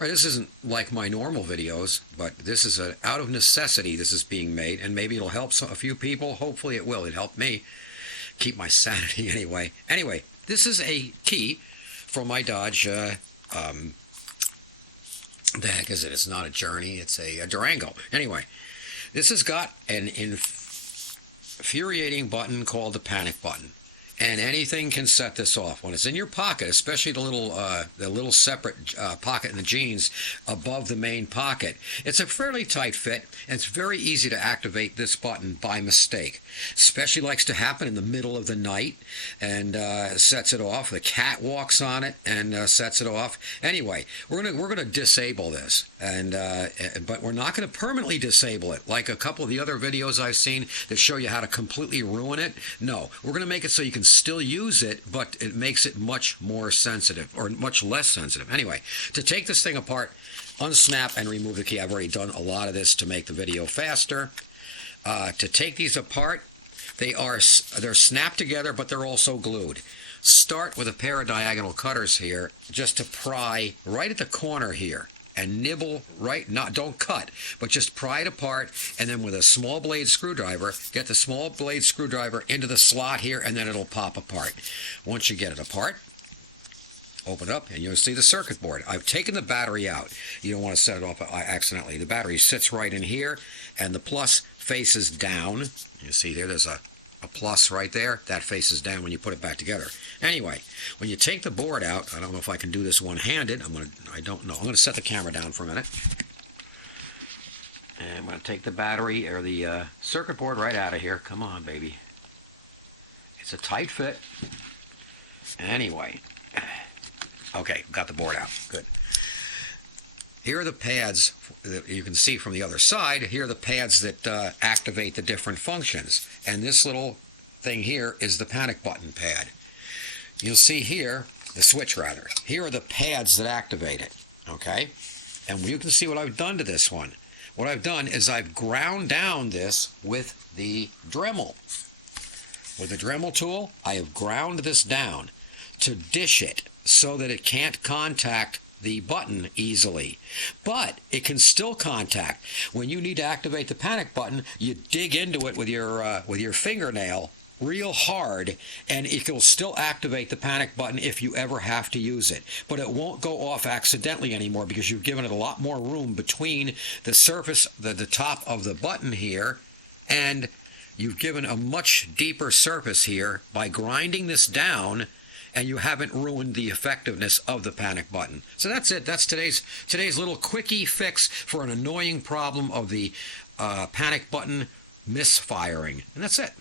All right, this isn't like my normal videos, but this is out of necessity this is being made, and maybe it'll help a few people. Hopefully it will. It helped me keep my sanity anyway. Anyway, this is a key for my Dodge. The heck is it? It's not a Journey. It's a Durango. Anyway, this has got an infuriating button called the panic button. And anything can set this off. When it's in your pocket, especially the little separate pocket in the jeans above the main pocket, it's a fairly tight fit, and it's very easy to activate this button by mistake. Especially likes to happen in the middle of the night, and sets it off. The cat walks on it and sets it off. Anyway, we're gonna disable this, and but we're not gonna permanently disable it like a couple of the other videos I've seen that show you how to completely ruin it. No, we're gonna make it so you can still use it, but it makes it much more sensitive, or much less sensitive. Anyway, to take this thing apart, unsnap and remove the key. I've already done a lot of this to make the video faster. To take these apart, they're snapped together, but they're also glued. Start with a pair of diagonal cutters here, just to pry right at the corner here. And nibble right, don't cut, but just pry it apart, and then with a small blade screwdriver, get the small blade screwdriver into the slot here, and then it'll pop apart. Once you get it apart, open it up, and you'll see the circuit board. I've taken the battery out. You don't want to set it off accidentally. The battery sits right in here, and the plus faces down. You see there's a plus right there. That faces down when you put it back together. Anyway, when you take the board out, I don't know if I can do this one-handed. I don't know. I'm going to set the camera down for a minute. And I'm going to take the battery or the circuit board right out of here. Come on, baby. It's a tight fit. Anyway. Okay, got the board out. Good. Here are the pads that you can see from the other side. Here are the pads that activate the different functions. And this little thing here is the panic button pad. You'll see here, the switch rather. Here are the pads that activate it, okay? And you can see what I've done to this one. What I've done is I've ground down this with the Dremel. With the Dremel tool, I have ground this down to dish it so that it can't contact the button easily. But it can still contact. When you need to activate the panic button, you dig into it with your fingernail real hard, and it will still activate the panic button if you ever have to use it. But it won't go off accidentally anymore because you've given it a lot more room between the surface, the top of the button here, and you've given a much deeper surface here by grinding this down, and you haven't ruined the effectiveness of the panic button. So that's it. That's today's little quickie fix for an annoying problem of the panic button misfiring. And that's it.